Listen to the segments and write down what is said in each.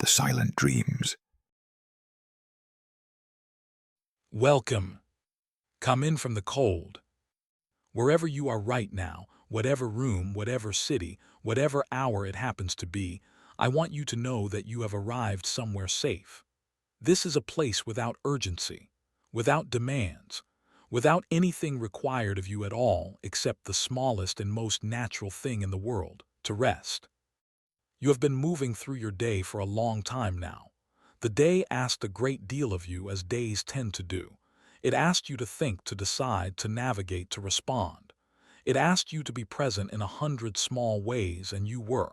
the silent dreams. Welcome. Come in from the cold. Wherever you are right now, whatever room, whatever city, whatever hour it happens to be, I want you to know that you have arrived somewhere safe. This is a place without urgency, without demands, without anything required of you at all except the smallest and most natural thing in the world, to rest. You have been moving through your day for a long time now. The day asked a great deal of you, as days tend to do. It asked you to think, to decide, to navigate, to respond. It asked you to be present in 100 small ways, and you were.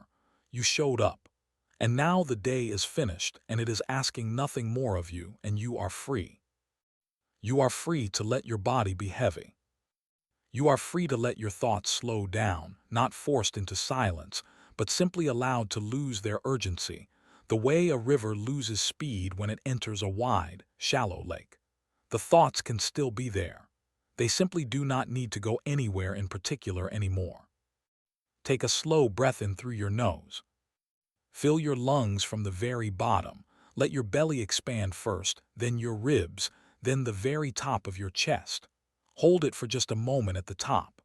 You showed up. And now the day is finished, and it is asking nothing more of you, and you are free. You are free to let your body be heavy. You are free to let your thoughts slow down, not forced into silence, but simply allowed to lose their urgency, the way a river loses speed when it enters a wide, shallow lake. The thoughts can still be there. They simply do not need to go anywhere in particular anymore. Take a slow breath in through your nose. Fill your lungs from the very bottom. Let your belly expand first, then your ribs, then the very top of your chest. Hold it for just a moment at the top.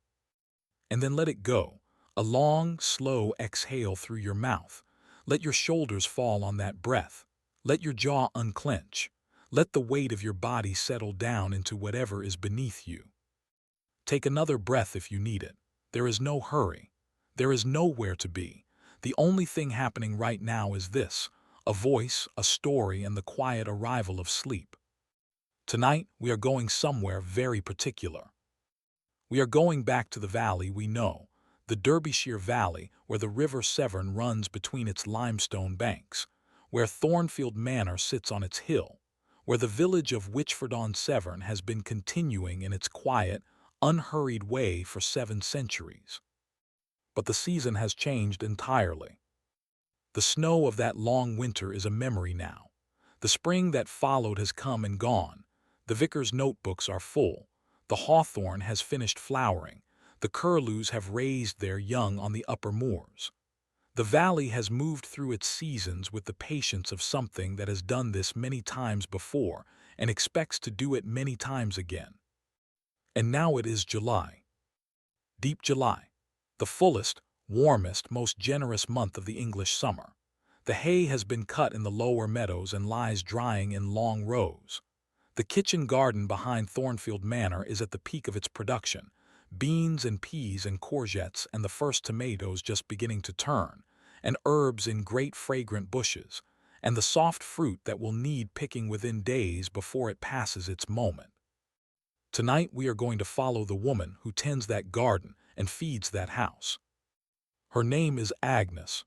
And then let it go. A long, slow exhale through your mouth. Let your shoulders fall on that breath. Let your jaw unclench. Let the weight of your body settle down into whatever is beneath you. Take another breath if you need it. There is no hurry. There is nowhere to be. The only thing happening right now is this: a voice, a story, and the quiet arrival of sleep. Tonight, we are going somewhere very particular. We are going back to the valley we know, the Derbyshire Valley, where the River Severn runs between its limestone banks, where Thornfield Manor sits on its hill, where the village of Whitford-on-Severn has been continuing in its quiet, unhurried way for 7 centuries. But the season has changed entirely. The snow of that long winter is a memory now. The spring that followed has come and gone. The vicar's notebooks are full. The hawthorn has finished flowering. The curlews have raised their young on the upper moors. The valley has moved through its seasons with the patience of something that has done this many times before and expects to do it many times again. And now it is July. Deep July. The fullest, warmest, most generous month of the English summer. The hay has been cut in the lower meadows and lies drying in long rows. The kitchen garden behind Thornfield Manor is at the peak of its production. Beans and peas and courgettes and the first tomatoes just beginning to turn, and herbs in great fragrant bushes, and the soft fruit that will need picking within days before it passes its moment. Tonight we are going to follow the woman who tends that garden and feeds that house. Her name is Agnes.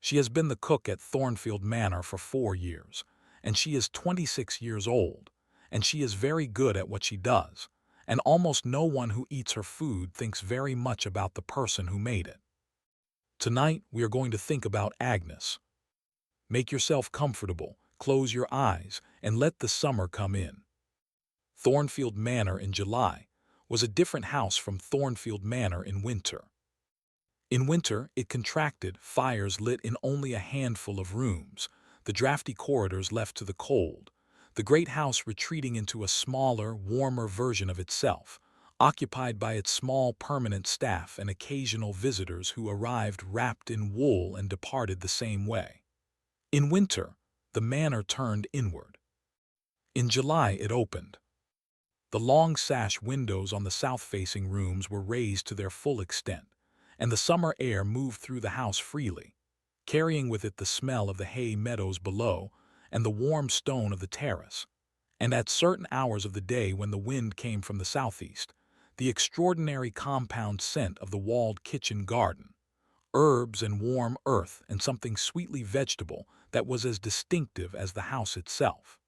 She has been the cook at Thornfield Manor for 4 years, and she is 26 years old, and she is very good at what she does, and almost no one who eats her food thinks very much about the person who made it. Tonight we are going to think about Agnes. Make yourself comfortable, close your eyes, and let the summer come in. Thornfield Manor in July was a different house from Thornfield Manor in winter. In winter, it contracted, fires lit in only a handful of rooms, the drafty corridors left to the cold, the great house retreating into a smaller, warmer version of itself, occupied by its small permanent staff and occasional visitors who arrived wrapped in wool and departed the same way. In winter, the manor turned inward. In July it opened. The long sash windows on the south-facing rooms were raised to their full extent, and the summer air moved through the house freely, carrying with it the smell of the hay meadows below and the warm stone of the terrace, and at certain hours of the day when the wind came from the southeast, the extraordinary compound scent of the walled kitchen garden, herbs and warm earth and something sweetly vegetable that was as distinctive as the house itself.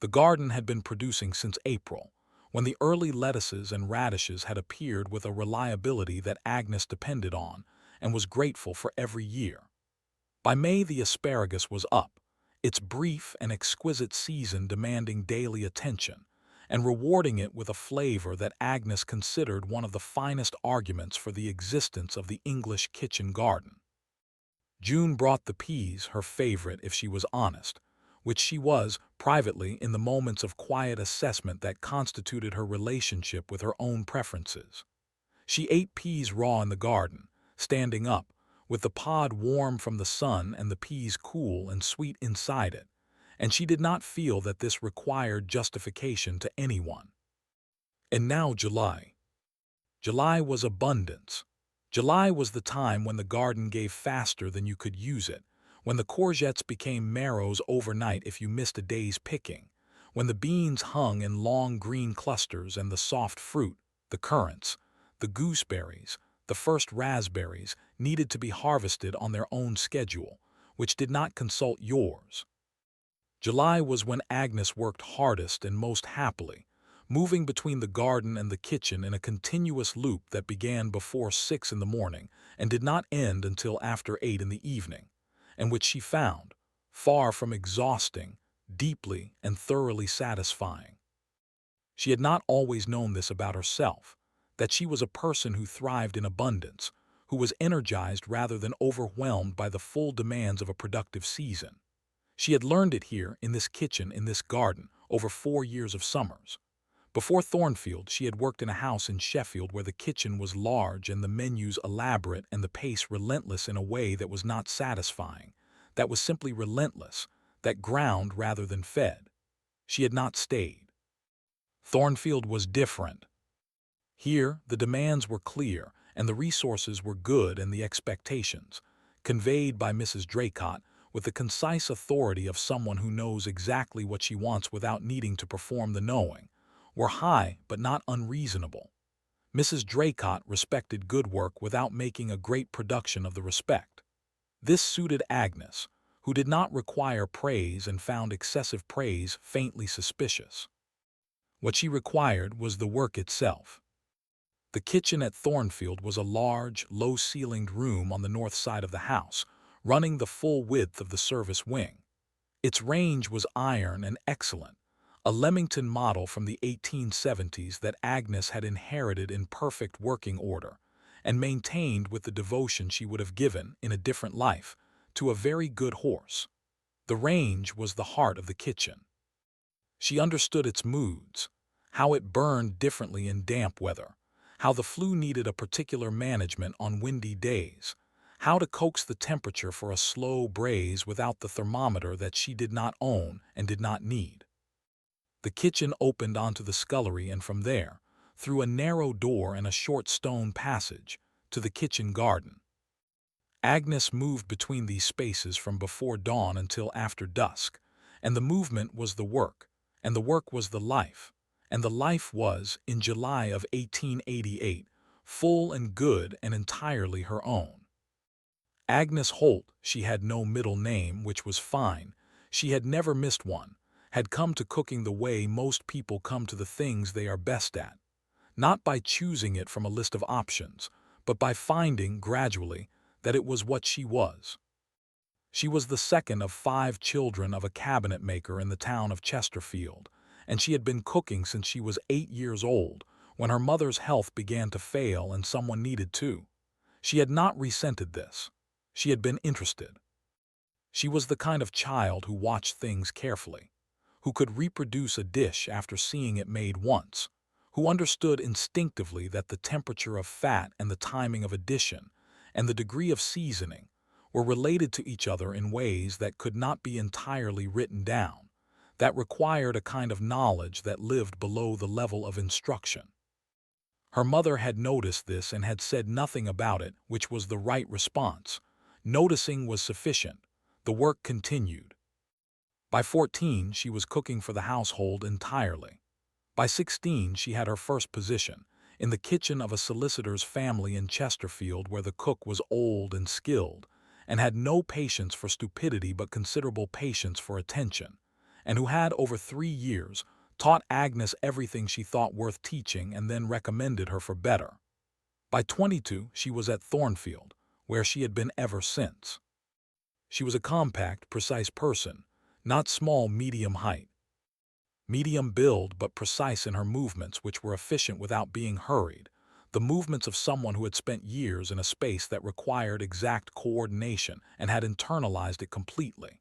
The garden had been producing since April, when the early lettuces and radishes had appeared with a reliability that Agnes depended on and was grateful for every year. By May the asparagus was up, its brief and exquisite season demanding daily attention, and rewarding it with a flavor that Agnes considered one of the finest arguments for the existence of the English kitchen garden. June brought the peas, her favorite if she was honest, which she was, privately, in the moments of quiet assessment that constituted her relationship with her own preferences. She ate peas raw in the garden, standing up, with the pod warm from the sun and the peas cool and sweet inside it, and she did not feel that this required justification to anyone. And now July. July was abundance. July was the time when the garden gave faster than you could use it, when the courgettes became marrows overnight if you missed a day's picking, when the beans hung in long green clusters and the soft fruit, the currants, the gooseberries, the first raspberries, needed to be harvested on their own schedule, which did not consult yours. July was when Agnes worked hardest and most happily, moving between the garden and the kitchen in a continuous loop that began before 6 in the morning and did not end until after 8 in the evening, and which she found, far from exhausting, deeply and thoroughly satisfying. She had not always known this about herself, that she was a person who thrived in abundance, who was energized rather than overwhelmed by the full demands of a productive season. She had learned it here, in this kitchen, in this garden, over 4 years of summers. Before Thornfield, she had worked in a house in Sheffield where the kitchen was large and the menus elaborate and the pace relentless in a way that was not satisfying, that was simply relentless, that ground rather than fed. She had not stayed. Thornfield was different. Here, the demands were clear, and the resources were good, and the expectations, conveyed by Mrs. Draycott with the concise authority of someone who knows exactly what she wants without needing to perform the knowing, were high but not unreasonable. Mrs. Draycott respected good work without making a great production of the respect. This suited Agnes, who did not require praise and found excessive praise faintly suspicious. What she required was the work itself. The kitchen at Thornfield was a large, low-ceilinged room on the north side of the house, running the full width of the service wing. Its range was iron and excellent, a Leamington model from the 1870s that Agnes had inherited in perfect working order, and maintained with the devotion she would have given, in a different life, to a very good horse. The range was the heart of the kitchen. She understood its moods, how it burned differently in damp weather, how the flue needed a particular management on windy days, how to coax the temperature for a slow braise without the thermometer that she did not own and did not need. The kitchen opened onto the scullery, and from there, through a narrow door and a short stone passage, to the kitchen garden. Agnes moved between these spaces from before dawn until after dusk, and the movement was the work, and the work was the life, and the life was, in July of 1888, full and good and entirely her own. Agnes Holt, she had no middle name, which was fine, she had never missed one, had come to cooking the way most people come to the things they are best at, not by choosing it from a list of options, but by finding, gradually, that it was what she was. She was the second of 5 children of a cabinet maker in the town of Chesterfield, and she had been cooking since she was 8 years old, when her mother's health began to fail and someone needed to. She had not resented this. She had been interested. She was the kind of child who watched things carefully, who could reproduce a dish after seeing it made once, who understood instinctively that the temperature of fat and the timing of addition and the degree of seasoning were related to each other in ways that could not be entirely written down, that required a kind of knowledge that lived below the level of instruction. Her mother had noticed this and had said nothing about it, which was the right response. Noticing was sufficient. The work continued. By 14, she was cooking for the household entirely. By 16, she had her first position, in the kitchen of a solicitor's family in Chesterfield, where the cook was old and skilled, and had no patience for stupidity but considerable patience for attention, and who had, over 3 years, taught Agnes everything she thought worth teaching and then recommended her for better. By 22, she was at Thornfield, where she had been ever since. She was a compact, precise person, not small, medium height. Medium build, but precise in her movements, which were efficient without being hurried, the movements of someone who had spent years in a space that required exact coordination and had internalized it completely.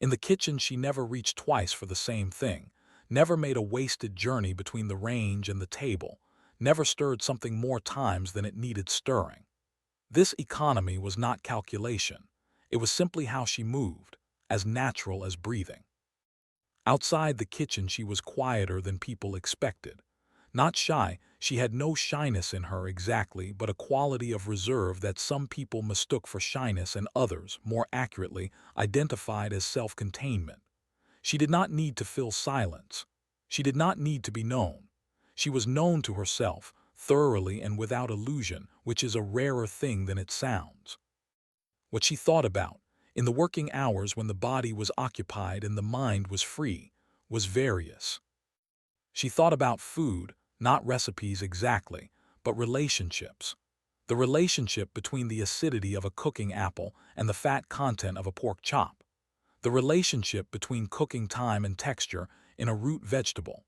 In the kitchen, she never reached twice for the same thing, never made a wasted journey between the range and the table, never stirred something more times than it needed stirring. This economy was not calculation. It was simply how she moved, as natural as breathing. Outside the kitchen, she was quieter than people expected. Not shy, she had no shyness in her exactly, but a quality of reserve that some people mistook for shyness and others, more accurately, identified as self-containment. She did not need to fill silence. She did not need to be known. She was known to herself, thoroughly and without illusion, which is a rarer thing than it sounds. What she thought about, in the working hours when the body was occupied and the mind was free, was various. She thought about food, not recipes exactly, but relationships. The relationship between the acidity of a cooking apple and the fat content of a pork chop. The relationship between cooking time and texture in a root vegetable.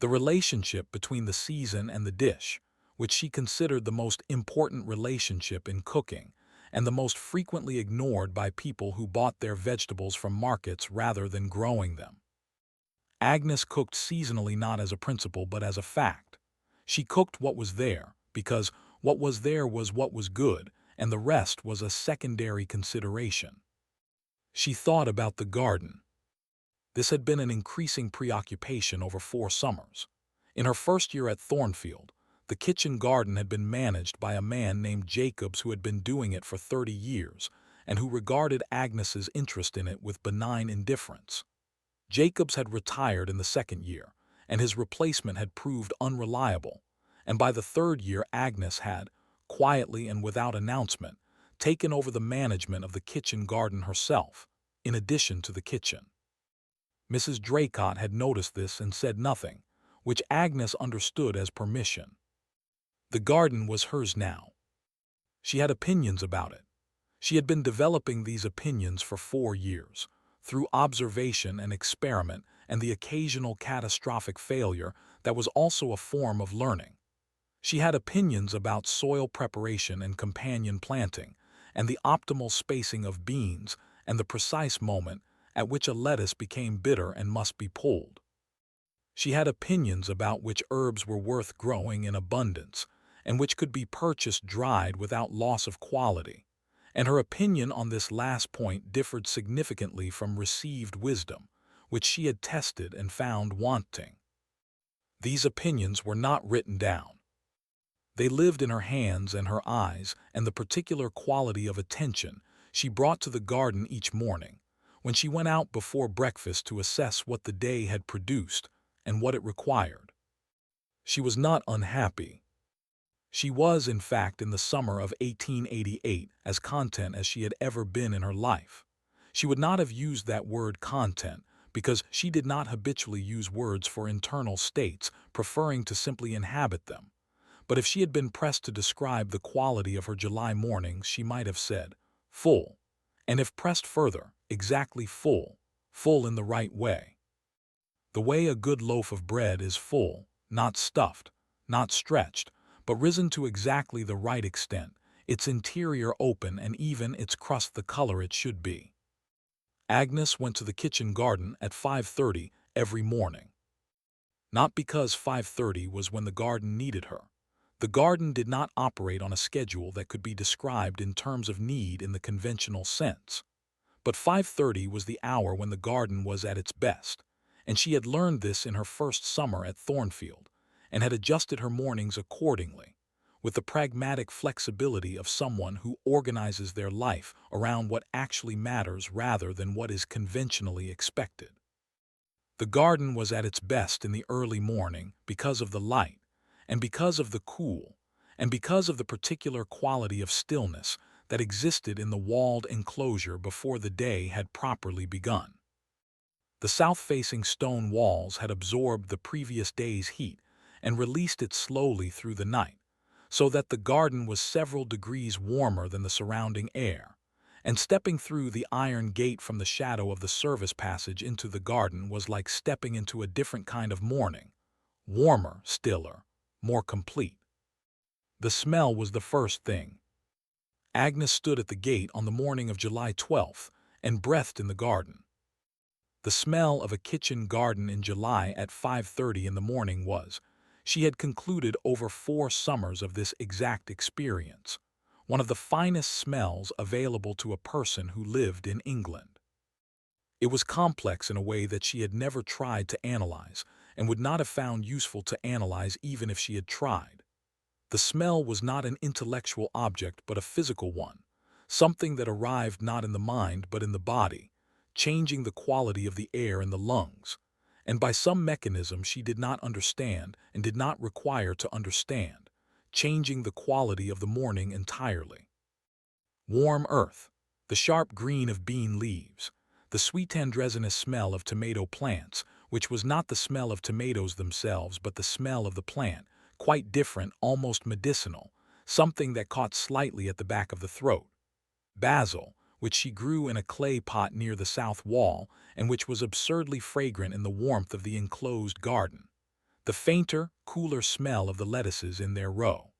The relationship between the season and the dish, which she considered the most important relationship in cooking, and the most frequently ignored by people who bought their vegetables from markets rather than growing them. Agnes cooked seasonally not as a principle but as a fact. She cooked what was there, because what was there was what was good, and the rest was a secondary consideration. She thought about the garden. This had been an increasing preoccupation over 4 summers. In her first year at Thornfield, the kitchen garden had been managed by a man named Jacobs who had been doing it for 30 years, and who regarded Agnes's interest in it with benign indifference. Jacobs had retired in the second year, and his replacement had proved unreliable, and by the third year Agnes had, quietly and without announcement, taken over the management of the kitchen garden herself, in addition to the kitchen. Mrs. Draycott had noticed this and said nothing, which Agnes understood as permission. The garden was hers now. She had opinions about it. She had been developing these opinions for 4 years, through observation and experiment and the occasional catastrophic failure that was also a form of learning. She had opinions about soil preparation and companion planting, and the optimal spacing of beans, and the precise moment at which a lettuce became bitter and must be pulled. She had opinions about which herbs were worth growing in abundance, and which could be purchased dried without loss of quality, and her opinion on this last point differed significantly from received wisdom, which she had tested and found wanting. These opinions were not written down. They lived in her hands and her eyes and the particular quality of attention she brought to the garden each morning, when she went out before breakfast to assess what the day had produced and what it required. She was not unhappy. She was, in fact, in the summer of 1888, as content as she had ever been in her life. She would not have used that word content, because she did not habitually use words for internal states, preferring to simply inhabit them. But if she had been pressed to describe the quality of her July mornings, she might have said, full, and if pressed further, exactly full, full in the right way. The way a good loaf of bread is full, not stuffed, not stretched, but risen to exactly the right extent, its interior open and even its crust the color it should be. Agnes went to the kitchen garden at 5:30 every morning. Not because 5:30 was when the garden needed her. The garden did not operate on a schedule that could be described in terms of need in the conventional sense. But 5:30 was the hour when the garden was at its best, and she had learned this in her first summer at Thornfield, and had adjusted her mornings accordingly, with the pragmatic flexibility of someone who organizes their life around what actually matters rather than what is conventionally expected. The garden was at its best in the early morning because of the light, and because of the cool, and because of the particular quality of stillness that existed in the walled enclosure before the day had properly begun. The south-facing stone walls had absorbed the previous day's heat and released it slowly through the night, so that the garden was several degrees warmer than the surrounding air, and stepping through the iron gate from the shadow of the service passage into the garden was like stepping into a different kind of morning, warmer, stiller, more complete. The smell was the first thing. Agnes stood at the gate on the morning of July 12th and breathed in the garden. The smell of a kitchen garden in July at 5:30 in the morning was, she had concluded over 4 summers of this exact experience, one of the finest smells available to a person who lived in England. It was complex in a way that she had never tried to analyze and would not have found useful to analyze even if she had tried. The smell was not an intellectual object but a physical one, something that arrived not in the mind but in the body, changing the quality of the air in the lungs, and by some mechanism she did not understand and did not require to understand, changing the quality of the morning entirely. Warm earth, the sharp green of bean leaves, the sweet and resinous smell of tomato plants, which was not the smell of tomatoes themselves but the smell of the plant, quite different, almost medicinal, something that caught slightly at the back of the throat. Basil, which she grew in a clay pot near the south wall and which was absurdly fragrant in the warmth of the enclosed garden. The fainter, cooler smell of the lettuces in their row.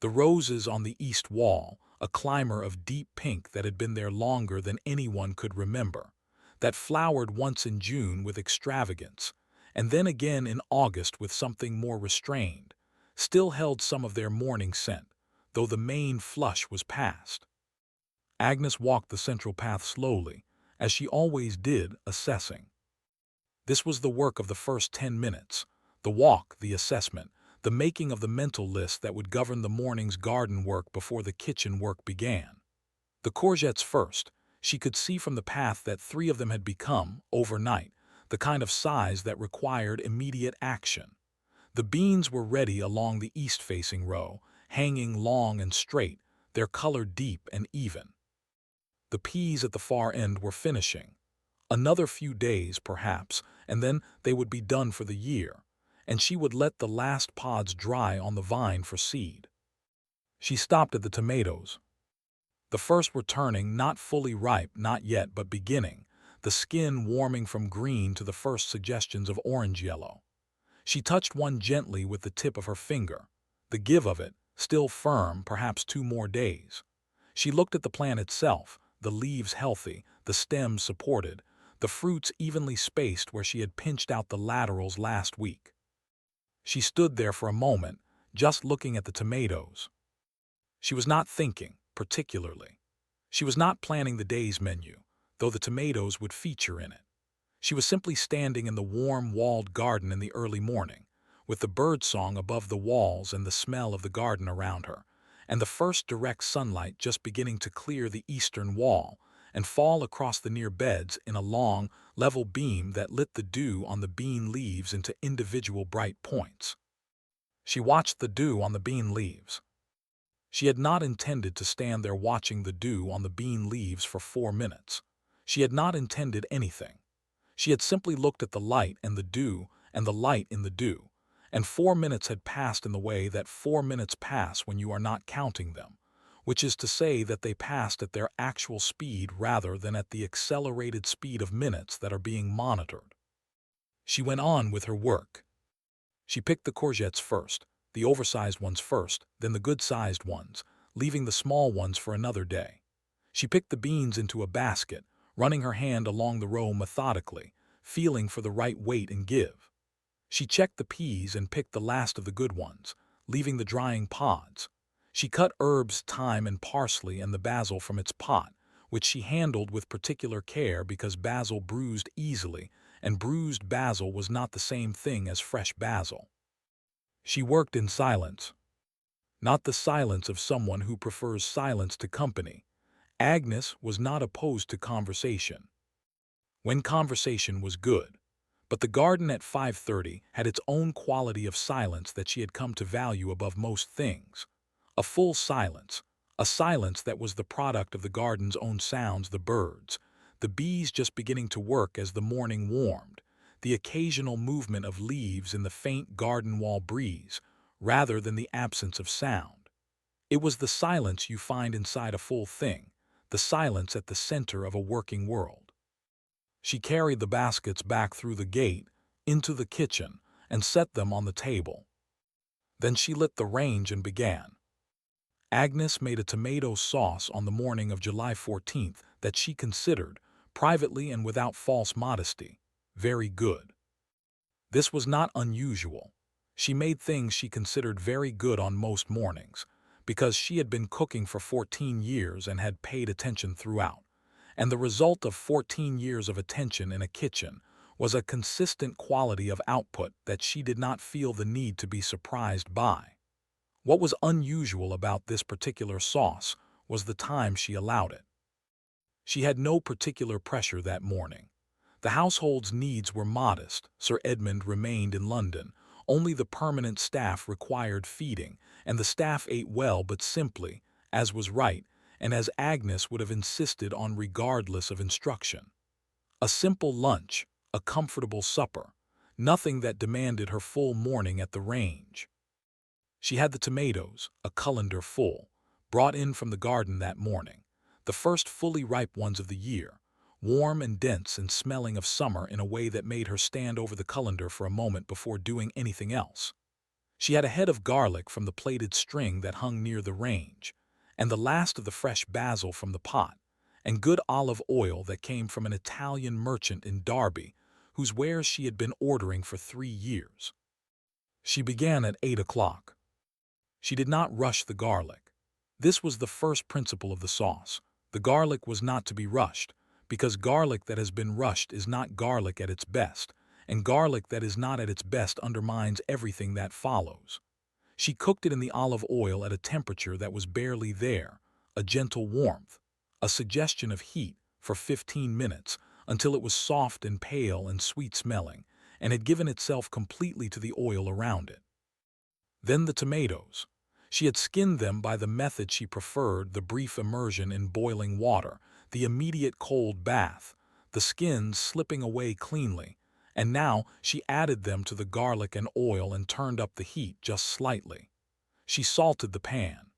The roses on the east wall, a climber of deep pink that had been there longer than anyone could remember, that flowered once in June with extravagance, and then again in August with something more restrained, still held some of their morning scent, though the main flush was past. Agnes walked the central path slowly, as she always did, assessing. This was the work of the first 10 minutes, the walk, the assessment, the making of the mental list that would govern the morning's garden work before the kitchen work began. The courgettes first. She could see from the path that 3 of them had become, overnight, the kind of size that required immediate action. The beans were ready along the east-facing row, hanging long and straight, their color deep and even. The peas at the far end were finishing. Another few days, perhaps, and then they would be done for the year, and she would let the last pods dry on the vine for seed. She stopped at the tomatoes. The first were turning, not fully ripe, not yet, but beginning, the skin warming from green to the first suggestions of orange yellow. She touched one gently with the tip of her finger, the give of it, still firm, perhaps 2 more days. She looked at the plant itself, the leaves healthy, the stems supported, the fruits evenly spaced where she had pinched out the laterals last week. She stood there for a moment, just looking at the tomatoes. She was not thinking, particularly. She was not planning the day's menu, though the tomatoes would feature in it. She was simply standing in the warm, walled garden in the early morning, with the birdsong above the walls and the smell of the garden around her, and the first direct sunlight just beginning to clear the eastern wall and fall across the near beds in a long, level beam that lit the dew on the bean leaves into individual bright points. She watched the dew on the bean leaves. She had not intended to stand there watching the dew on the bean leaves for 4 minutes. She had not intended anything. She had simply looked at the light and the dew and the light in the dew, and 4 minutes had passed in the way that 4 minutes pass when you are not counting them, which is to say that they passed at their actual speed rather than at the accelerated speed of minutes that are being monitored. She went on with her work. She picked the courgettes first, the oversized ones first, then the good-sized ones, leaving the small ones for another day. She picked the beans into a basket, running her hand along the row methodically, feeling for the right weight and give. She checked the peas and picked the last of the good ones, leaving the drying pods. She cut herbs, thyme and parsley and the basil from its pot, which she handled with particular care because basil bruised easily, and bruised basil was not the same thing as fresh basil. She worked in silence. Not the silence of someone who prefers silence to company. Agnes was not opposed to conversation, when conversation was good. But the garden at 5:30 had its own quality of silence that she had come to value above most things. A full silence, a silence that was the product of the garden's own sounds, the birds, the bees just beginning to work as the morning warmed, the occasional movement of leaves in the faint garden wall breeze, rather than the absence of sound. It was the silence you find inside a full thing, the silence at the center of a working world. She carried the baskets back through the gate, into the kitchen, and set them on the table. Then she lit the range and began. Agnes made a tomato sauce on the morning of July 14th that she considered, privately and without false modesty, very good. This was not unusual. She made things she considered very good on most mornings, because she had been cooking for 14 years and had paid attention throughout. And the result of 14 years of attention in a kitchen was a consistent quality of output that she did not feel the need to be surprised by. What was unusual about this particular sauce was the time she allowed it. She had no particular pressure that morning. The household's needs were modest. Sir Edmund remained in London. Only the permanent staff required feeding, and the staff ate well but simply, as was right, and as Agnes would have insisted on regardless of instruction. A simple lunch, a comfortable supper, nothing that demanded her full morning at the range. She had the tomatoes, a colander full, brought in from the garden that morning, the first fully ripe ones of the year, warm and dense and smelling of summer in a way that made her stand over the colander for a moment before doing anything else. She had a head of garlic from the plaited string that hung near the range, and the last of the fresh basil from the pot, and good olive oil that came from an Italian merchant in Derby, whose wares she had been ordering for 3 years. She began at 8 o'clock. She did not rush the garlic. This was the first principle of the sauce. The garlic was not to be rushed, because garlic that has been rushed is not garlic at its best, and garlic that is not at its best undermines everything that follows. She cooked it in the olive oil at a temperature that was barely there, a gentle warmth, a suggestion of heat, for 15 minutes, until it was soft and pale and sweet-smelling, and had given itself completely to the oil around it. Then the tomatoes. She had skinned them by the method she preferred, the brief immersion in boiling water, the immediate cold bath, the skins slipping away cleanly, and now she added them to the garlic and oil and turned up the heat just slightly. She salted the pan.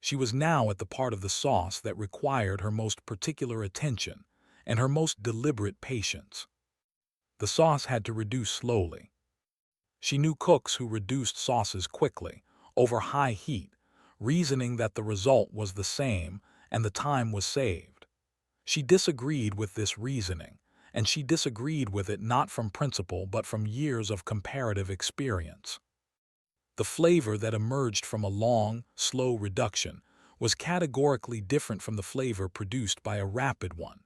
She was now at the part of the sauce that required her most particular attention and her most deliberate patience. The sauce had to reduce slowly. She knew cooks who reduced sauces quickly, over high heat, reasoning that the result was the same and the time was saved. She disagreed with this reasoning, and she disagreed with it not from principle but from years of comparative experience. The flavor that emerged from a long, slow reduction was categorically different from the flavor produced by a rapid one.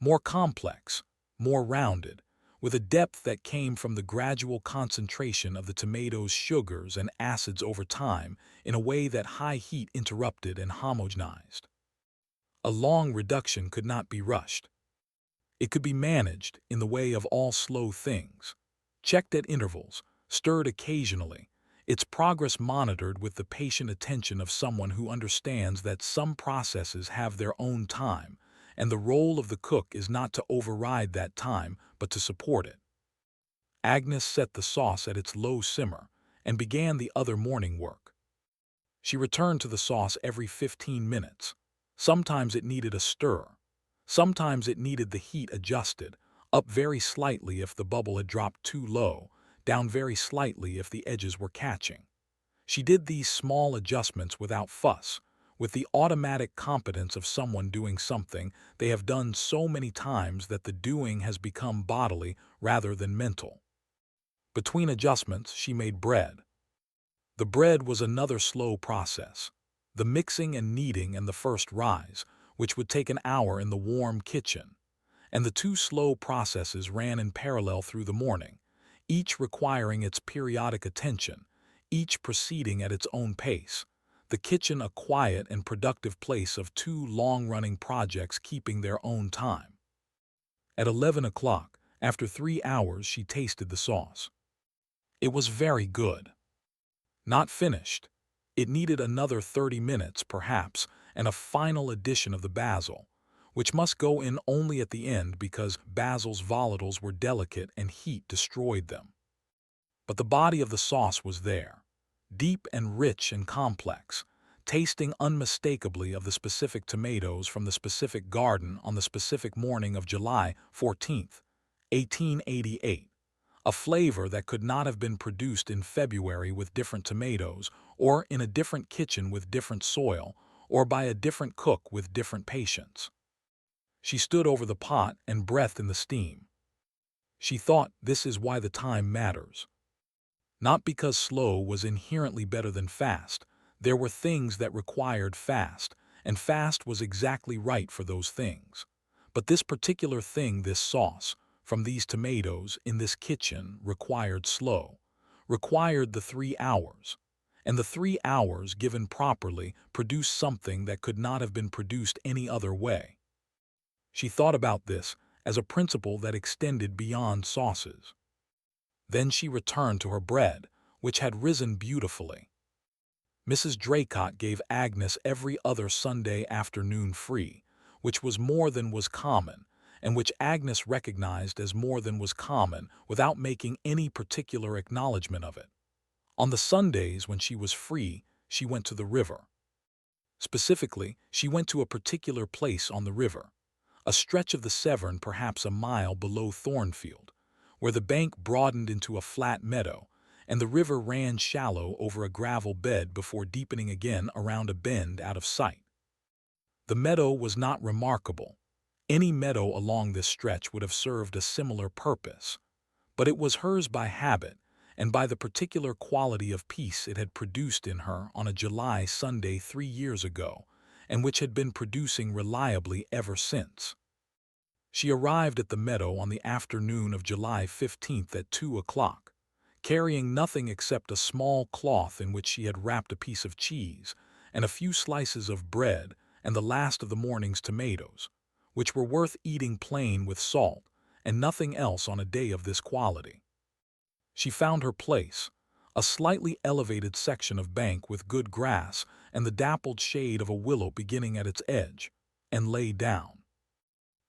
More complex, more rounded, with a depth that came from the gradual concentration of the tomatoes' sugars and acids over time in a way that high heat interrupted and homogenized. A long reduction could not be rushed. It could be managed in the way of all slow things, checked at intervals, stirred occasionally, its progress monitored with the patient attention of someone who understands that some processes have their own time, and the role of the cook is not to override that time, but to support it. Agnes set the sauce at its low simmer and began the other morning work. She returned to the sauce every 15 minutes. Sometimes it needed a stir. Sometimes it needed the heat adjusted, up very slightly if the bubble had dropped too low, down very slightly if the edges were catching. She did these small adjustments without fuss, with the automatic competence of someone doing something they have done so many times that the doing has become bodily rather than mental. Between adjustments, she made bread. The bread was another slow process. The mixing and kneading and the first rise, which would take an hour in the warm kitchen, and the two slow processes ran in parallel through the morning, each requiring its periodic attention, each proceeding at its own pace, the kitchen a quiet and productive place of two long-running projects keeping their own time. At 11 o'clock, after 3 hours, she tasted the sauce. It was very good. Not finished. It needed another 30 minutes, perhaps, and a final addition of the basil, which must go in only at the end because basil's volatiles were delicate and heat destroyed them. But the body of the sauce was there, deep and rich and complex, tasting unmistakably of the specific tomatoes from the specific garden on the specific morning of July 14th, 1888, a flavor that could not have been produced in February with different tomatoes, or in a different kitchen with different soil, or by a different cook with different patience. She stood over the pot and breathed in the steam. She thought, this is why the time matters. Not because slow was inherently better than fast. There were things that required fast, and fast was exactly right for those things. But this particular thing, this sauce, from these tomatoes in this kitchen, required slow, required the 3 hours. And the 3 hours, given properly, produced something that could not have been produced any other way. She thought about this as a principle that extended beyond sauces. Then she returned to her bread, which had risen beautifully. Mrs. Draycott gave Agnes every other Sunday afternoon free, which was more than was common, and which Agnes recognized as more than was common without making any particular acknowledgment of it. On the Sundays when she was free, she went to the river. Specifically, she went to a particular place on the river, a stretch of the Severn perhaps a mile below Thornfield, where the bank broadened into a flat meadow, and the river ran shallow over a gravel bed before deepening again around a bend out of sight. The meadow was not remarkable. Any meadow along this stretch would have served a similar purpose, but it was hers by habit and by the particular quality of peace it had produced in her on a July Sunday 3 years ago, and which had been producing reliably ever since. She arrived at the meadow on the afternoon of July 15th at 2 o'clock, carrying nothing except a small cloth in which she had wrapped a piece of cheese and a few slices of bread and the last of the morning's tomatoes, which were worth eating plain with salt and nothing else on a day of this quality. She found her place, a slightly elevated section of bank with good grass and the dappled shade of a willow beginning at its edge, and lay down.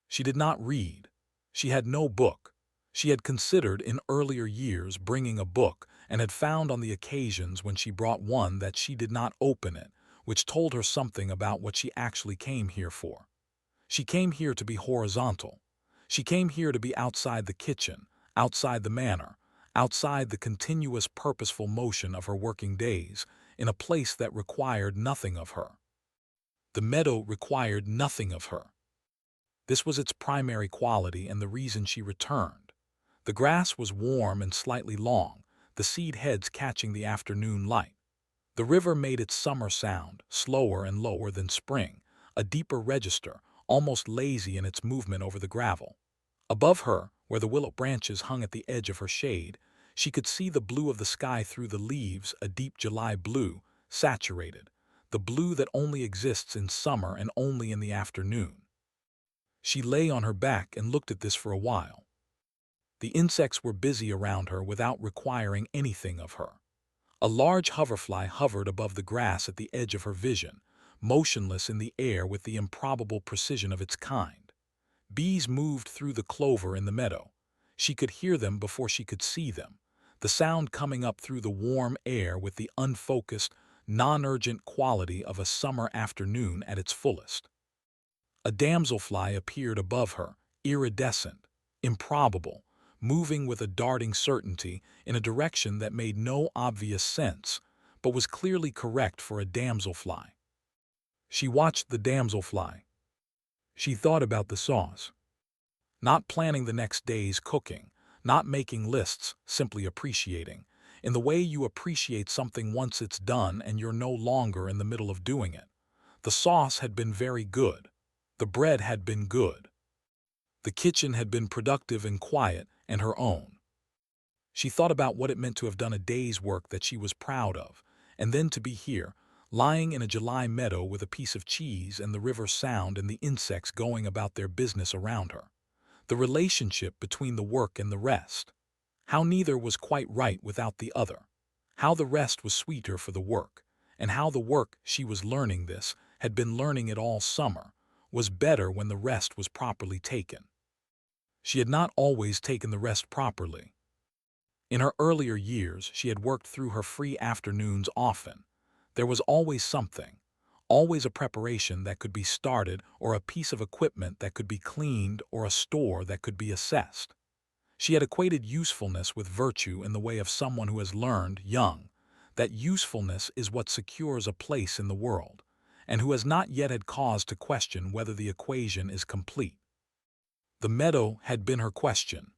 She did not read. She had no book. She had considered in earlier years bringing a book and had found on the occasions when she brought one that she did not open it, which told her something about what she actually came here for. She came here to be horizontal. She came here to be outside the kitchen, outside the manor, outside the continuous purposeful motion of her working days, in a place that required nothing of her. The meadow required nothing of her. This was its primary quality and the reason she returned. The grass was warm and slightly long, the seed heads catching the afternoon light. The river made its summer sound, slower and lower than spring, a deeper register, almost lazy in its movement over the gravel. Above her, where the willow branches hung at the edge of her shade, she could see the blue of the sky through the leaves, a deep July blue, saturated, the blue that only exists in summer and only in the afternoon. She lay on her back and looked at this for a while. The insects were busy around her without requiring anything of her. A large hoverfly hovered above the grass at the edge of her vision, motionless in the air with the improbable precision of its kind. Bees moved through the clover in the meadow. She could hear them before she could see them, the sound coming up through the warm air with the unfocused, non-urgent quality of a summer afternoon at its fullest. A damselfly appeared above her, iridescent, improbable, moving with a darting certainty in a direction that made no obvious sense, but was clearly correct for a damselfly. She watched the damselfly. She thought about the sauce. Not planning the next day's cooking, not making lists, simply appreciating, in the way you appreciate something once it's done and you're no longer in the middle of doing it. The sauce had been very good. The bread had been good. The kitchen had been productive and quiet and her own. She thought about what it meant to have done a day's work that she was proud of, and then to be here, lying in a July meadow with a piece of cheese and the river sound and the insects going about their business around her. The relationship between the work and the rest. How neither was quite right without the other. How the rest was sweeter for the work, and how the work, she was learning this, had been learning it all summer, was better when the rest was properly taken. She had not always taken the rest properly. In her earlier years, she had worked through her free afternoons often. There was always something, always a preparation that could be started or a piece of equipment that could be cleaned or a store that could be assessed. She had equated usefulness with virtue in the way of someone who has learned, young, that usefulness is what secures a place in the world, and who has not yet had cause to question whether the equation is complete. The meadow had been her question.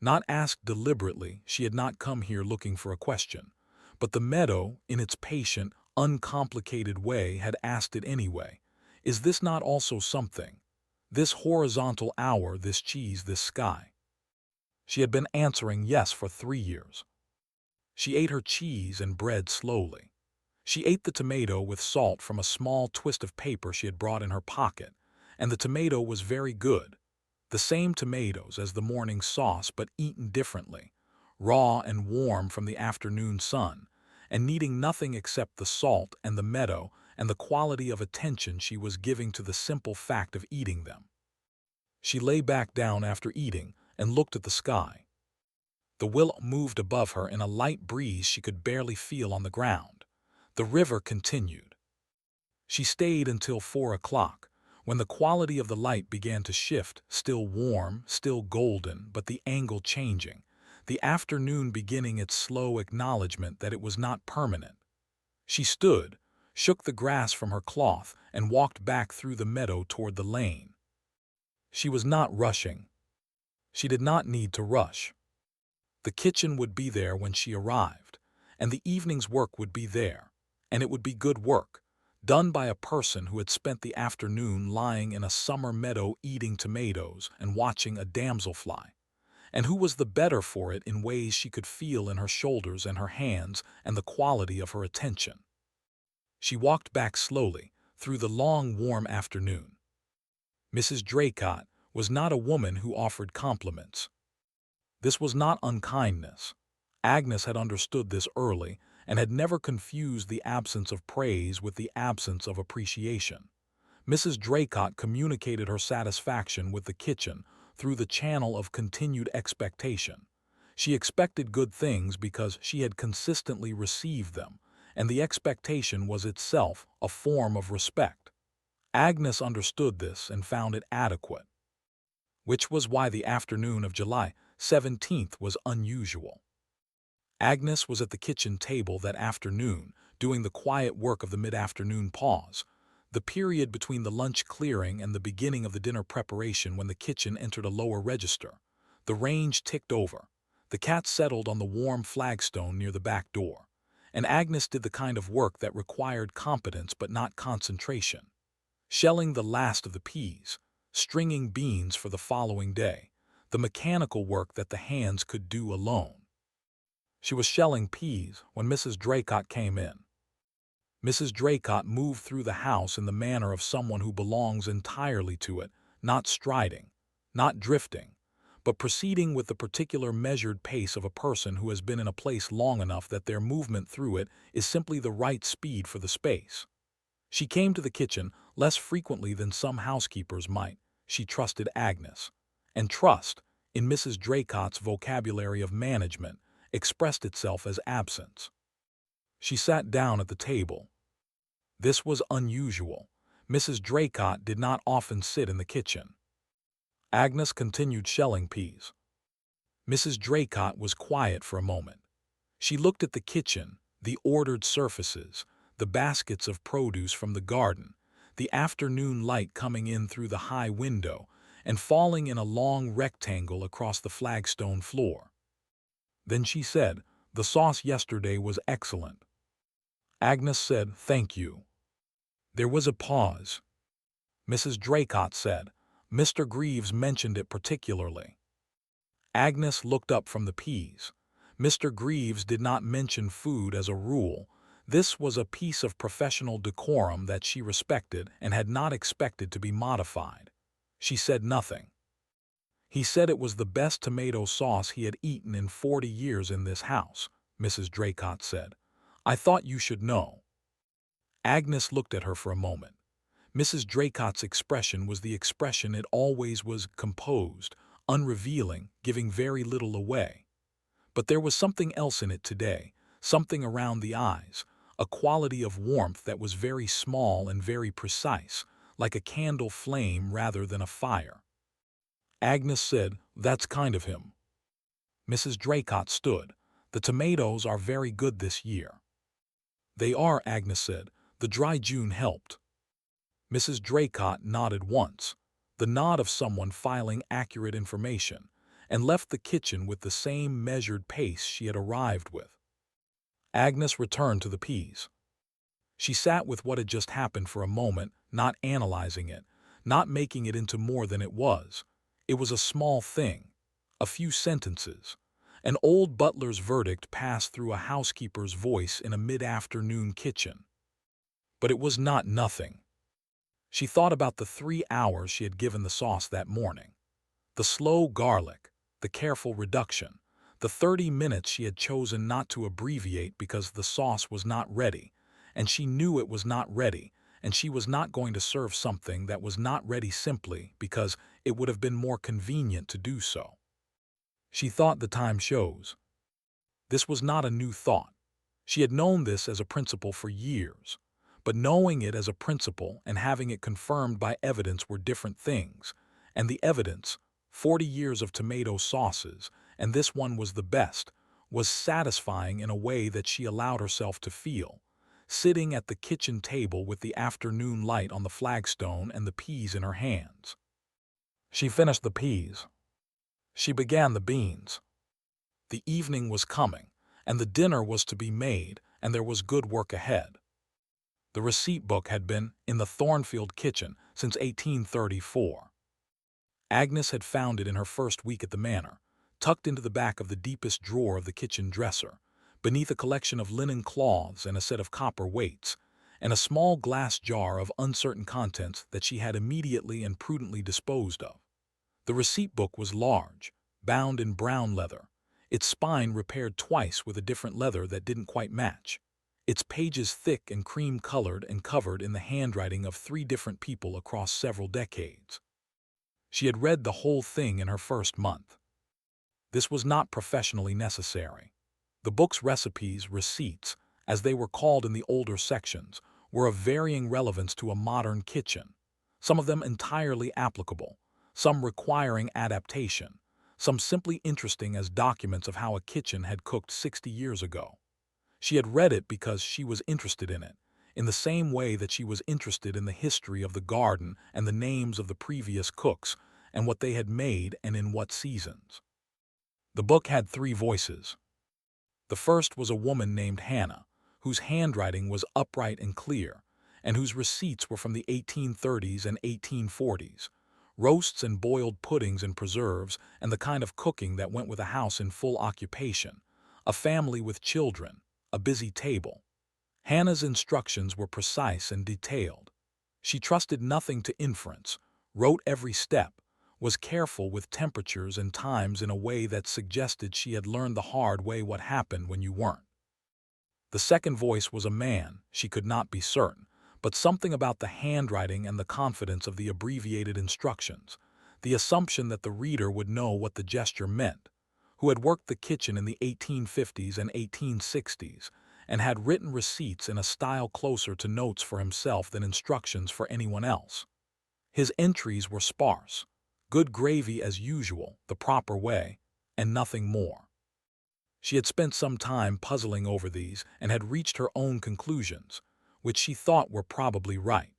Not asked deliberately, she had not come here looking for a question, but the meadow, in its patient, uncomplicated way, had asked it anyway. Is this not also something? This horizontal hour, this cheese, this sky. She had been answering yes for 3 years. She ate her cheese and bread slowly. She ate the tomato with salt from a small twist of paper she had brought in her pocket, and the tomato was very good. The same tomatoes as the morning sauce, but eaten differently, raw and warm from the afternoon sun, and needing nothing except the salt and the meadow and the quality of attention she was giving to the simple fact of eating them. She lay back down after eating and looked at the sky. The willow moved above her in a light breeze she could barely feel on the ground. The river continued. She stayed until 4 o'clock, when the quality of the light began to shift, still warm, still golden, but the angle changing, the afternoon beginning its slow acknowledgement that it was not permanent. She stood, shook the grass from her cloth, and walked back through the meadow toward the lane. She was not rushing. She did not need to rush. The kitchen would be there when she arrived, and the evening's work would be there, and it would be good work, done by a person who had spent the afternoon lying in a summer meadow eating tomatoes and watching a damselfly, and who was the better for it in ways she could feel in her shoulders and her hands and the quality of her attention. She walked back slowly through the long, warm afternoon. Mrs. Draycott was not a woman who offered compliments. This was not unkindness. Agnes had understood this early and had never confused the absence of praise with the absence of appreciation. Mrs. Draycott communicated her satisfaction with the kitchen through the channel of continued expectation. She expected good things because she had consistently received them, and the expectation was itself a form of respect. Agnes understood this and found it adequate, which was why the afternoon of July 17th was unusual. Agnes was at the kitchen table that afternoon, doing the quiet work of the mid-afternoon pause, the period between the lunch clearing and the beginning of the dinner preparation, when the kitchen entered a lower register. The range ticked over. The cat settled on the warm flagstone near the back door, and Agnes did the kind of work that required competence but not concentration. Shelling the last of the peas, stringing beans for the following day, the mechanical work that the hands could do alone. She was shelling peas when Mrs. Draycott came in. Mrs. Draycott moved through the house in the manner of someone who belongs entirely to it, not striding, not drifting, but proceeding with the particular measured pace of a person who has been in a place long enough that their movement through it is simply the right speed for the space. She came to the kitchen less frequently than some housekeepers might. She trusted Agnes. And trust, in Mrs. Draycott's vocabulary of management, expressed itself as absence. She sat down at the table. This was unusual. Mrs. Draycott did not often sit in the kitchen. Agnes continued shelling peas. Mrs. Draycott was quiet for a moment. She looked at the kitchen, the ordered surfaces, the baskets of produce from the garden, the afternoon light coming in through the high window and falling in a long rectangle across the flagstone floor. Then she said, "The sauce yesterday was excellent." Agnes said, "Thank you." There was a pause. Mrs. Draycott said, "Mr. Greaves mentioned it particularly." Agnes looked up from the peas. Mr. Greaves did not mention food as a rule. This was a piece of professional decorum that she respected and had not expected to be modified. She said nothing. "He said it was the best tomato sauce he had eaten in 40 years in this house," Mrs. Draycott said. "I thought you should know." Agnes looked at her for a moment. Mrs. Draycott's expression was the expression it always was, composed, unrevealing, giving very little away. But there was something else in it today, something around the eyes, a quality of warmth that was very small and very precise, like a candle flame rather than a fire. Agnes said, "That's kind of him." Mrs. Draycott stood. "The tomatoes are very good this year." "They are," Agnes said. "The dry June helped." Mrs. Draycott nodded once, the nod of someone filing accurate information, and left the kitchen with the same measured pace she had arrived with. Agnes returned to the peas. She sat with what had just happened for a moment, not analyzing it, not making it into more than it was. It was a small thing, a few sentences. An old butler's verdict passed through a housekeeper's voice in a mid-afternoon kitchen. But it was not nothing. She thought about the 3 hours she had given the sauce that morning. The slow garlic, the careful reduction, the 30 minutes she had chosen not to abbreviate because the sauce was not ready, and she knew it was not ready, and she was not going to serve something that was not ready simply because it would have been more convenient to do so. She thought the time shows. This was not a new thought. She had known this as a principle for years, but knowing it as a principle and having it confirmed by evidence were different things, and the evidence, 40 years of tomato sauces, and this one was the best, was satisfying in a way that she allowed herself to feel, sitting at the kitchen table with the afternoon light on the flagstone and the peas in her hands. She finished the peas. She began the beans. The evening was coming, and the dinner was to be made, and there was good work ahead. The receipt book had been in the Thornfield kitchen since 1834. Agnes had found it in her first week at the manor, tucked into the back of the deepest drawer of the kitchen dresser, beneath a collection of linen cloths and a set of copper weights, and a small glass jar of uncertain contents that she had immediately and prudently disposed of. The receipt book was large, bound in brown leather, its spine repaired twice with a different leather that didn't quite match, its pages thick and cream-colored and covered in the handwriting of 3 different people across several decades. She had read the whole thing in her first month. This was not professionally necessary. The book's recipes, receipts, as they were called in the older sections, were of varying relevance to a modern kitchen, some of them entirely applicable, some requiring adaptation, some simply interesting as documents of how a kitchen had cooked 60 years ago. She had read it because she was interested in it, in the same way that she was interested in the history of the garden and the names of the previous cooks and what they had made and in what seasons. The book had 3 voices. The first was a woman named Hannah, whose handwriting was upright and clear, and whose receipts were from the 1830s and 1840s, roasts and boiled puddings and preserves and the kind of cooking that went with a house in full occupation, a family with children, a busy table. Hannah's instructions were precise and detailed. She trusted nothing to inference, wrote every step, was careful with temperatures and times in a way that suggested she had learned the hard way what happened when you weren't. The second voice was a man, she could not be certain, but something about the handwriting and the confidence of the abbreviated instructions, the assumption that the reader would know what the gesture meant, who had worked the kitchen in the 1850s and 1860s, and had written receipts in a style closer to notes for himself than instructions for anyone else. His entries were sparse, good gravy as usual, the proper way, and nothing more. She had spent some time puzzling over these and had reached her own conclusions, which she thought were probably right.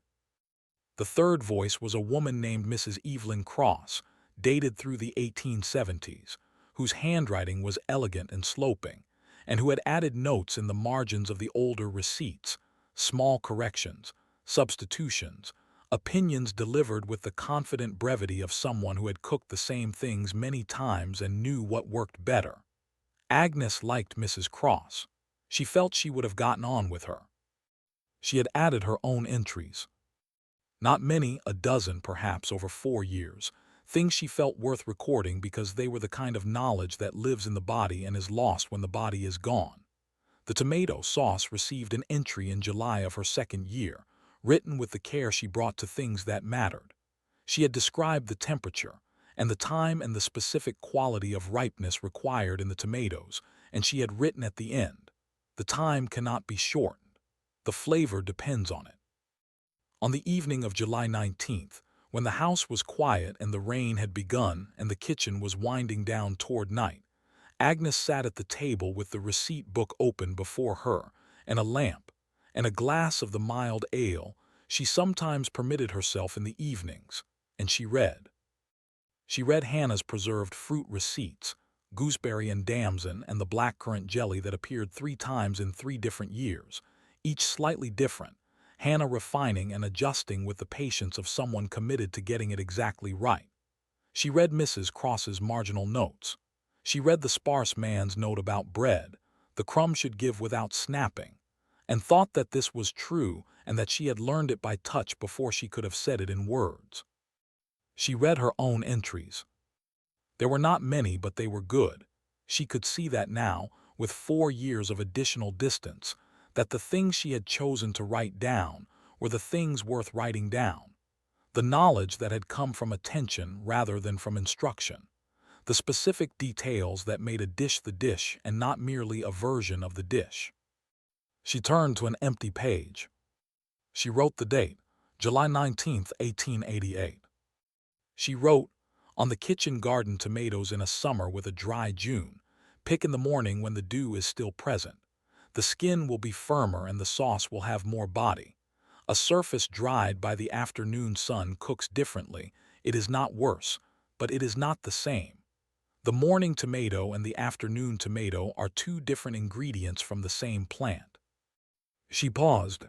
The third voice was a woman named Mrs. Evelyn Cross, dated through the 1870s, whose handwriting was elegant and sloping, and who had added notes in the margins of the older receipts, small corrections, substitutions, opinions delivered with the confident brevity of someone who had cooked the same things many times and knew what worked better. Agnes liked Mrs. Cross. She felt she would have gotten on with her. She had added her own entries. Not many, a dozen perhaps over 4 years, things she felt worth recording because they were the kind of knowledge that lives in the body and is lost when the body is gone. The tomato sauce received an entry in July of her 2nd year, written with the care she brought to things that mattered. She had described the temperature, and the time and the specific quality of ripeness required in the tomatoes, and she had written at the end, "The time cannot be shortened. The flavor depends on it." On the evening of July 19th, when the house was quiet and the rain had begun and the kitchen was winding down toward night, Agnes sat at the table with the receipt book open before her, and a lamp, and a glass of the mild ale she sometimes permitted herself in the evenings, and she read. She read Hannah's preserved fruit receipts, gooseberry and damson, and the blackcurrant jelly that appeared 3 times in 3 different years, each slightly different, Hannah refining and adjusting with the patience of someone committed to getting it exactly right. She read Mrs. Cross's marginal notes. She read the sparse man's note about bread, the crumb should give without snapping, and thought that this was true and that she had learned it by touch before she could have said it in words. She read her own entries. There were not many, but they were good. She could see that now, with 4 years of additional distance, that the things she had chosen to write down were the things worth writing down. The knowledge that had come from attention rather than from instruction. The specific details that made a dish the dish and not merely a version of the dish. She turned to an empty page. She wrote the date, July 19th, 1888. She wrote, "On the kitchen garden tomatoes in a summer with a dry June. Pick in the morning when the dew is still present. The skin will be firmer and the sauce will have more body. A surface dried by the afternoon sun cooks differently. It is not worse, but it is not the same. The morning tomato and the afternoon tomato are 2 different ingredients from the same plant." She paused.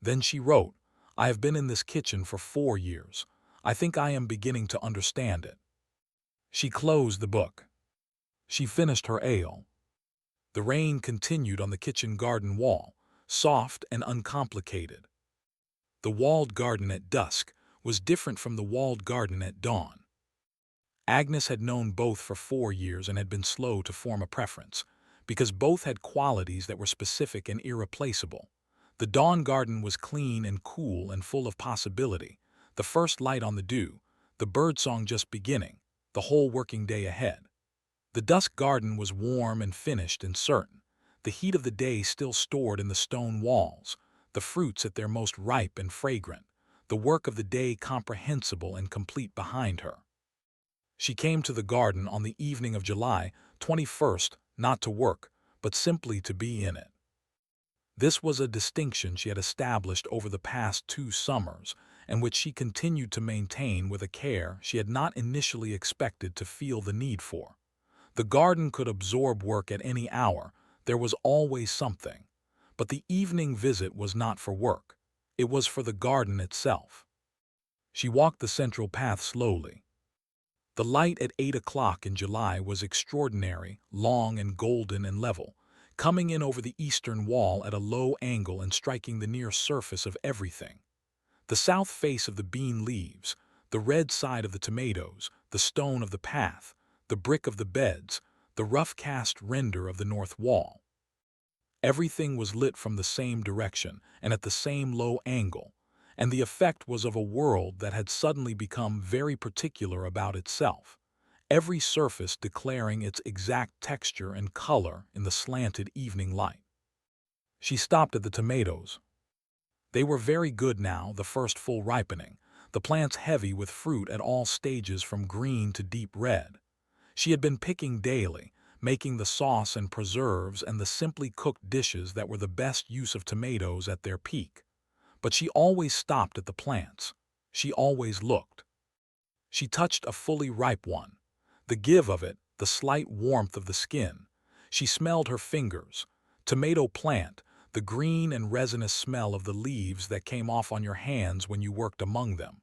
Then she wrote, "I have been in this kitchen for 4 years. I think I am beginning to understand it." She closed the book. She finished her ale. The rain continued on the kitchen garden wall, soft and uncomplicated. The walled garden at dusk was different from the walled garden at dawn. Agnes had known both for 4 years and had been slow to form a preference, because both had qualities that were specific and irreplaceable. The dawn garden was clean and cool and full of possibility, the first light on the dew, the birdsong just beginning, the whole working day ahead. The dusk garden was warm and finished and certain, the heat of the day still stored in the stone walls, the fruits at their most ripe and fragrant, the work of the day comprehensible and complete behind her. She came to the garden on the evening of July 21st, not to work, but simply to be in it. This was a distinction she had established over the past 2 summers, and which she continued to maintain with a care she had not initially expected to feel the need for. The garden could absorb work at any hour, there was always something. But the evening visit was not for work, it was for the garden itself. She walked the central path slowly. The light at 8 o'clock in July was extraordinary, long and golden and level, coming in over the eastern wall at a low angle and striking the near surface of everything. The south face of the bean leaves, the red side of the tomatoes, the stone of the path, the brick of the beds, the rough cast render of the north wall. Everything was lit from the same direction and at the same low angle, and the effect was of a world that had suddenly become very particular about itself, every surface declaring its exact texture and color in the slanted evening light. She stopped at the tomatoes. They were very good now, the first full ripening, the plants heavy with fruit at all stages from green to deep red. She had been picking daily, making the sauce and preserves and the simply cooked dishes that were the best use of tomatoes at their peak. But she always stopped at the plants. She always looked. She touched a fully ripe one. The give of it, the slight warmth of the skin. She smelled her fingers. Tomato plant, the green and resinous smell of the leaves that came off on your hands when you worked among them.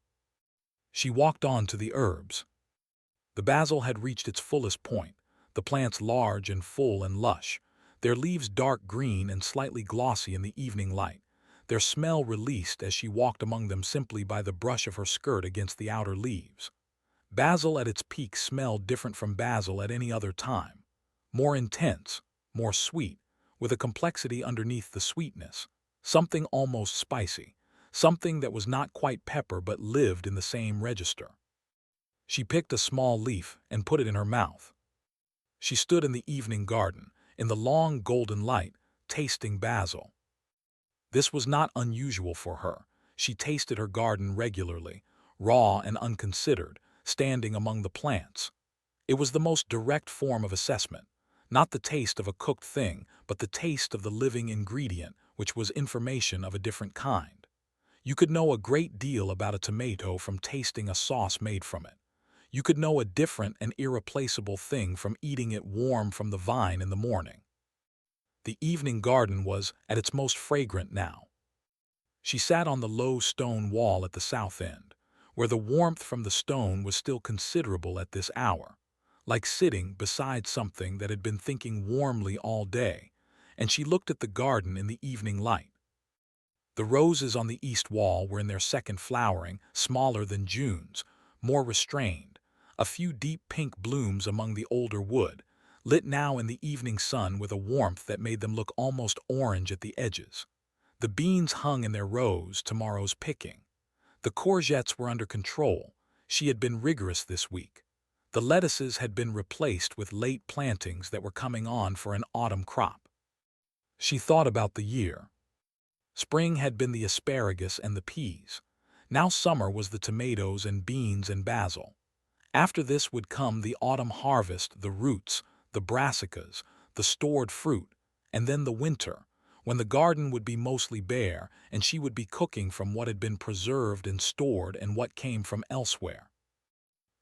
She walked on to the herbs. The basil had reached its fullest point, the plants large and full and lush, their leaves dark green and slightly glossy in the evening light, their smell released as she walked among them simply by the brush of her skirt against the outer leaves. Basil at its peak smelled different from basil at any other time, more intense, more sweet, with a complexity underneath the sweetness, something almost spicy, something that was not quite pepper but lived in the same register. She picked a small leaf and put it in her mouth. She stood in the evening garden, in the long golden light, tasting basil. This was not unusual for her. She tasted her garden regularly, raw and unconsidered, standing among the plants. It was the most direct form of assessment, Not the taste of a cooked thing, but the taste of the living ingredient, which was information of a different kind. You could know a great deal about a tomato from tasting a sauce made from it. You could know a different and irreplaceable thing from eating it warm from the vine in the morning. The evening garden was at its most fragrant now. She sat on the low stone wall at the south end, where the warmth from the stone was still considerable at this hour, like sitting beside something that had been thinking warmly all day, and she looked at the garden in the evening light. The roses on the east wall were in their second flowering, smaller than June's, more restrained, a few deep pink blooms among the older wood, lit now in the evening sun with a warmth that made them look almost orange at the edges. The beans hung in their rows, tomorrow's picking. The courgettes were under control. She had been rigorous this week. The lettuces had been replaced with late plantings that were coming on for an autumn crop. She thought about the year. Spring had been the asparagus and the peas. Now summer was the tomatoes and beans and basil. After this would come the autumn harvest, the roots, the brassicas, the stored fruit, and then the winter, when the garden would be mostly bare and she would be cooking from what had been preserved and stored and what came from elsewhere.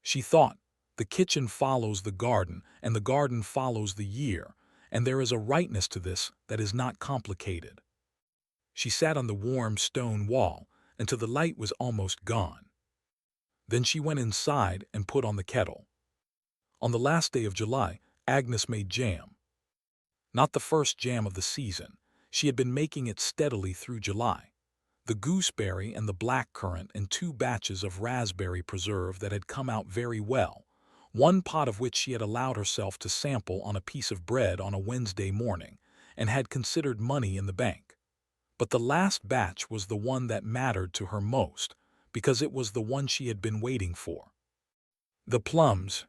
She thought, the kitchen follows the garden and the garden follows the year, and there is a rightness to this that is not complicated. She sat on the warm stone wall until the light was almost gone. Then she went inside and put on the kettle. On the last day of July, Agnes made jam. Not the first jam of the season. She had been making it steadily through July. The gooseberry and the blackcurrant and 2 batches of raspberry preserve that had come out very well, one pot of which she had allowed herself to sample on a piece of bread on a Wednesday morning, and had considered money in the bank. But the last batch was the one that mattered to her most, because it was the one she had been waiting for. The plums.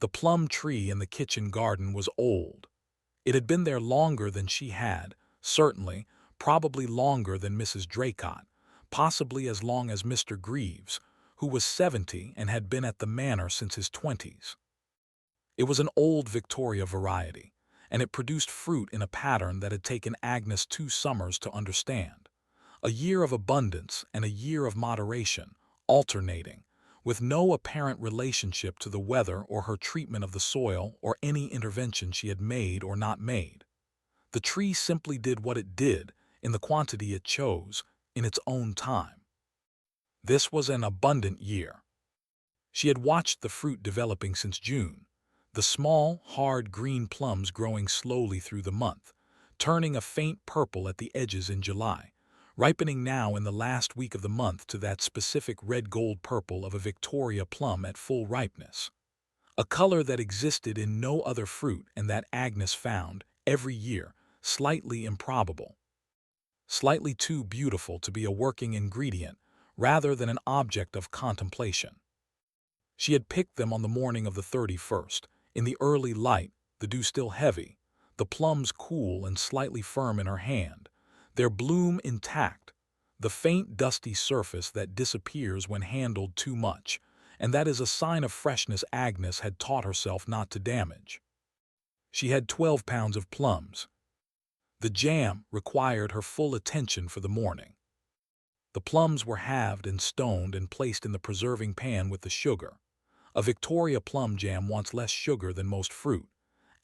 The plum tree in the kitchen garden was old. It had been there longer than she had, certainly, probably longer than Mrs. Draycott, possibly as long as Mr. Greaves, who was 70 and had been at the manor since his 20s. It was an old Victoria variety, and it produced fruit in a pattern that had taken Agnes 2 summers to understand. A year of abundance and a year of moderation, alternating, with no apparent relationship to the weather or her treatment of the soil or any intervention she had made or not made. The tree simply did what it did, in the quantity it chose, in its own time. This was an abundant year. She had watched the fruit developing since June, the small, hard green plums growing slowly through the month, turning a faint purple at the edges in July, ripening now in the last week of the month to that specific red-gold purple of a Victoria plum at full ripeness. A color that existed in no other fruit and that Agnes found, every year, slightly improbable. Slightly too beautiful to be a working ingredient, rather than an object of contemplation. She had picked them on the morning of the 31st, in the early light, the dew still heavy, the plums cool and slightly firm in her hand, their bloom intact, the faint dusty surface that disappears when handled too much, and that is a sign of freshness Agnes had taught herself not to damage. She had 12 pounds of plums. The jam required her full attention for the morning. The plums were halved and stoned and placed in the preserving pan with the sugar. A Victoria plum jam wants less sugar than most fruit,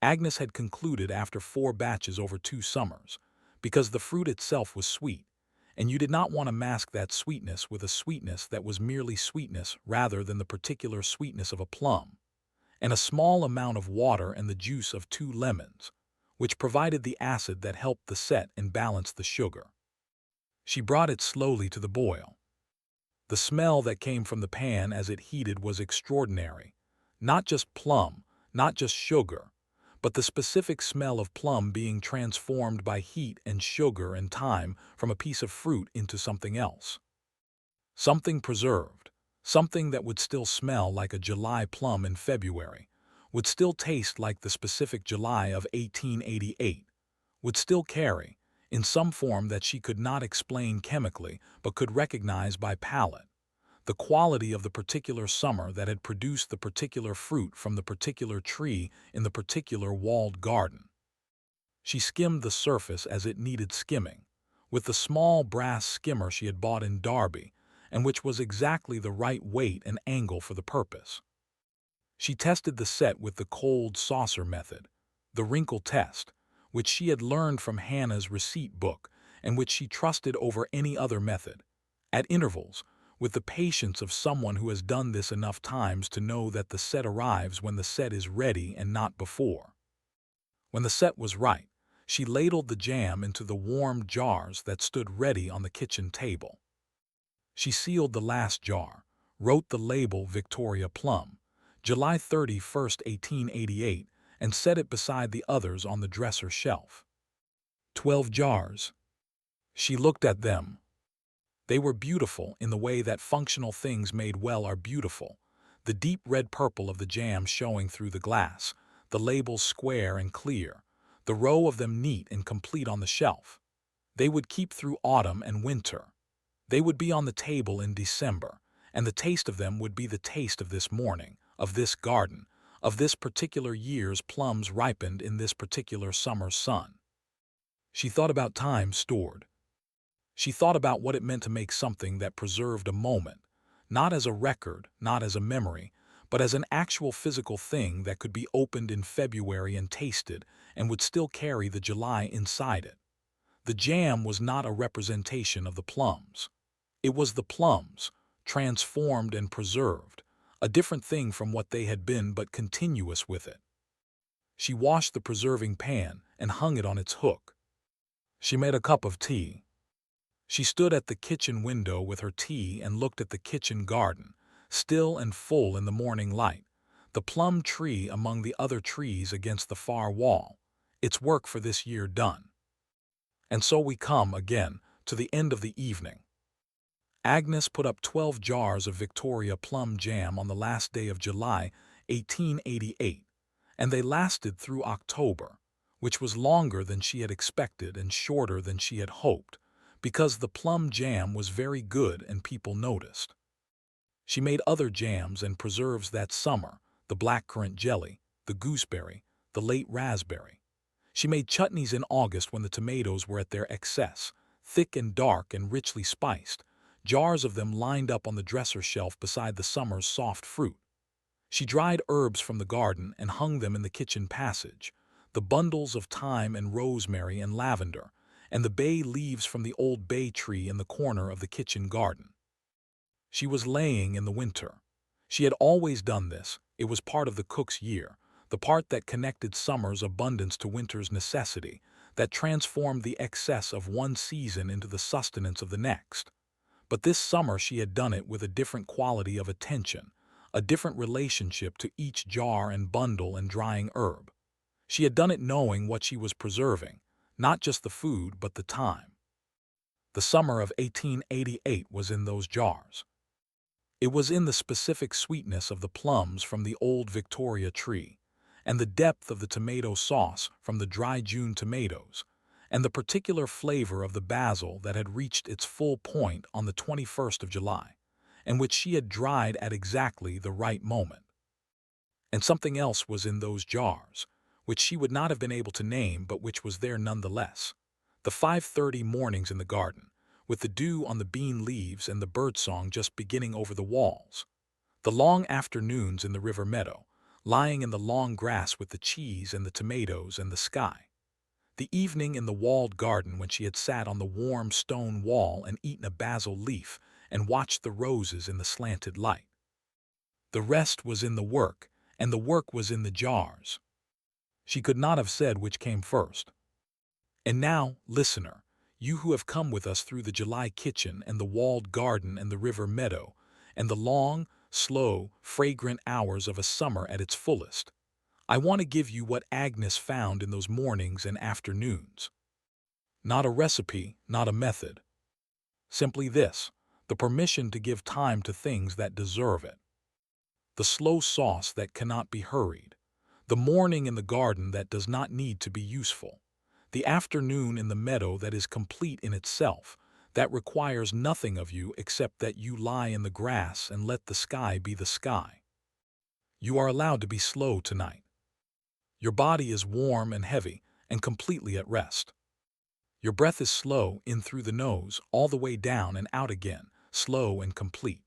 Agnes had concluded after 4 batches over 2 summers, because the fruit itself was sweet, and you did not want to mask that sweetness with a sweetness that was merely sweetness rather than the particular sweetness of a plum, and a small amount of water and the juice of 2 lemons, which provided the acid that helped the set and balanced the sugar. She brought it slowly to the boil. The smell that came from the pan as it heated was extraordinary. Not just plum, not just sugar, but the specific smell of plum being transformed by heat and sugar and time from a piece of fruit into something else. Something preserved, something that would still smell like a July plum in February, would still taste like the specific July of 1888, would still carry, in some form that she could not explain chemically but could recognize by palate, the quality of the particular summer that had produced the particular fruit from the particular tree in the particular walled garden. She skimmed the surface as it needed skimming, with the small brass skimmer she had bought in Derby, and which was exactly the right weight and angle for the purpose. She tested the set with the cold saucer method, the wrinkle test, which she had learned from Hannah's receipt book and which she trusted over any other method, at intervals, with the patience of someone who has done this enough times to know that the set arrives when the set is ready and not before. When the set was right, she ladled the jam into the warm jars that stood ready on the kitchen table. She sealed the last jar, wrote the label Victoria Plum, July 31st, 1888, and set it beside the others on the dresser shelf. 12 jars. She looked at them. They were beautiful in the way that functional things made well are beautiful, the deep red purple of the jam showing through the glass, the labels square and clear, the row of them neat and complete on the shelf. They would keep through autumn and winter. They would be on the table in December, and the taste of them would be the taste of this morning, of this garden, of this particular year's plums ripened in this particular summer's sun. She thought about time stored. She thought about what it meant to make something that preserved a moment, not as a record, not as a memory, but as an actual physical thing that could be opened in February and tasted and would still carry the July inside it. The jam was not a representation of the plums. It was the plums, transformed and preserved, a different thing from what they had been but continuous with it. She washed the preserving pan and hung it on its hook. She made a cup of tea. She stood at the kitchen window with her tea and looked at the kitchen garden, still and full in the morning light, the plum tree among the other trees against the far wall, its work for this year done. And so we come, again, to the end of the evening. Agnes put up 12 jars of Victoria plum jam on the last day of July, 1888, and they lasted through October, which was longer than she had expected and shorter than she had hoped, because the plum jam was very good and people noticed. She made other jams and preserves that summer, the blackcurrant jelly, the gooseberry, the late raspberry. She made chutneys in August when the tomatoes were at their excess, thick and dark and richly spiced, jars of them lined up on the dresser shelf beside the summer's soft fruit. She dried herbs from the garden and hung them in the kitchen passage, the bundles of thyme and rosemary and lavender, and the bay leaves from the old bay tree in the corner of the kitchen garden. She was laying in the winter. She had always done this. It was part of the cook's year, the part that connected summer's abundance to winter's necessity, that transformed the excess of one season into the sustenance of the next. But this summer she had done it with a different quality of attention, a different relationship to each jar and bundle and drying herb. She had done it knowing what she was preserving, not just the food but the time. The summer of 1888 was in those jars. It was in the specific sweetness of the plums from the old Victoria tree, and the depth of the tomato sauce from the dry June tomatoes, and the particular flavor of the basil that had reached its full point on the 21st of July, and which she had dried at exactly the right moment. And something else was in those jars, which she would not have been able to name but which was there nonetheless. The 5:30 mornings in the garden, with the dew on the bean leaves and the birdsong just beginning over the walls. The long afternoons in the river meadow, lying in the long grass with the cheese and the tomatoes and the sky. The evening in the walled garden when she had sat on the warm stone wall and eaten a basil leaf and watched the roses in the slanted light. The rest was in the work, and the work was in the jars. She could not have said which came first. And now, listener, you who have come with us through the July kitchen and the walled garden and the river meadow, and the long, slow, fragrant hours of a summer at its fullest, I want to give you what Agnes found in those mornings and afternoons. Not a recipe, not a method. Simply this, the permission to give time to things that deserve it. The slow sauce that cannot be hurried. The morning in the garden that does not need to be useful. The afternoon in the meadow that is complete in itself, that requires nothing of you except that you lie in the grass and let the sky be the sky. You are allowed to be slow tonight. Your body is warm and heavy and completely at rest. Your breath is slow in through the nose, all the way down and out again, slow and complete.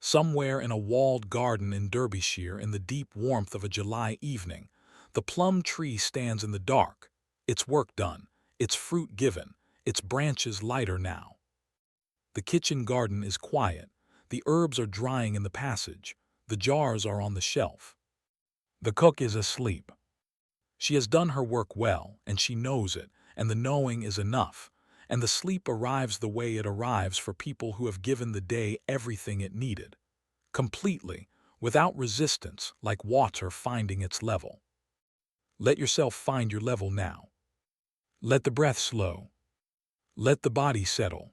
Somewhere in a walled garden in Derbyshire, in the deep warmth of a July evening, the plum tree stands in the dark, its work done, its fruit given, its branches lighter now. The kitchen garden is quiet, the herbs are drying in the passage, the jars are on the shelf. The cook is asleep. She has done her work well, and she knows it, and the knowing is enough, and the sleep arrives the way it arrives for people who have given the day everything it needed, completely, without resistance, like water finding its level. Let yourself find your level now. Let the breath slow. Let the body settle.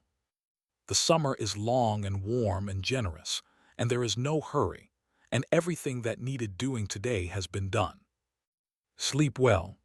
The summer is long and warm and generous, and there is no hurry, and everything that needed doing today has been done. Sleep well.